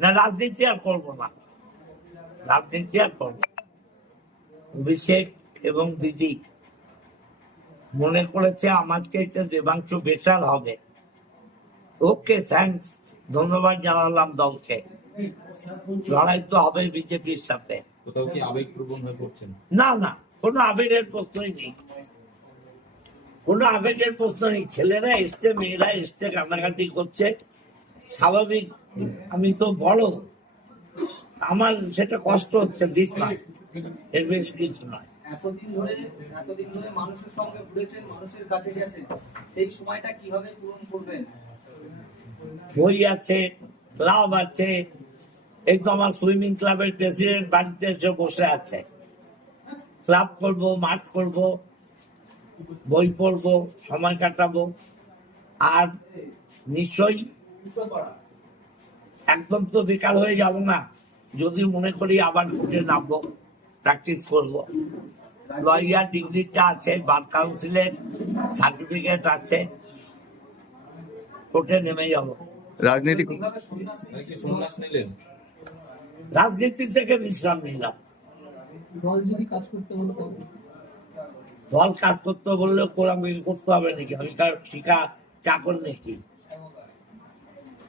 না, রাজনীতি আর করবো না, রাজনীতি আর করবো। অভিষেক এবং দিদি মনে করেছে আমার চাইতে দেবাংশু বেটার হবে। ওকে, থ্যাঙ্কস, ধন্যবাদ জানালাম দলকে। লড়াই তো হবে বিজেপির সাথে। কোথাও কি আবেগপ্রবণ হয়ে পড়ছেন? না না, কোনো আবেগের প্রশ্নই নেই, কোনো আবেগের প্রশ্ন নেই। ছেলেরা এসছে, মেয়েরা এসছে, কান্নাকাটি করছে, স্বাভাবিক। আমি তো বড়, আমার সেটা কষ্ট হচ্ছে, দিস না, এর বেশি কিছু নয়। এতদিন ধরে মানুষের সঙ্গে ঘুরেছেন, মানুষের কাছে গেছেন, সেই সময়টা কিভাবে পূরণ করবেন? বই আছে, ক্লাব আছে, এই তো আমার সুইমিং ক্লাবের প্রেসিডেন্ট বাড়িতে এসে বসে আছে। ক্লাব করব, মাঠ করব, বই পড়বো, সময় কাটাবো, আর নিশ্চয়ই একদম তো বেকার হয়ে যাব না। যদি মনে করি আবার কোর্টে নামবো, প্র্যাকটিস করব। লয়ার ডিগ্রিটা আছে, বার কাউন্সিলের সার্টিফিকেট আছে, কোর্টে নেমে যাব। রাজনীতি কিভাবে সন্ন্যাস নাকি নিচ্ছেন? সন্ন্যাস নিলেন? রাজনীতি থেকে বিশ্রাম নিলাম। দল যদি কাজ করতে হলো তখন দল কাজ করতে বললে করতে হবে নাকি? আমি কার ঠিকা চাকর নাকি?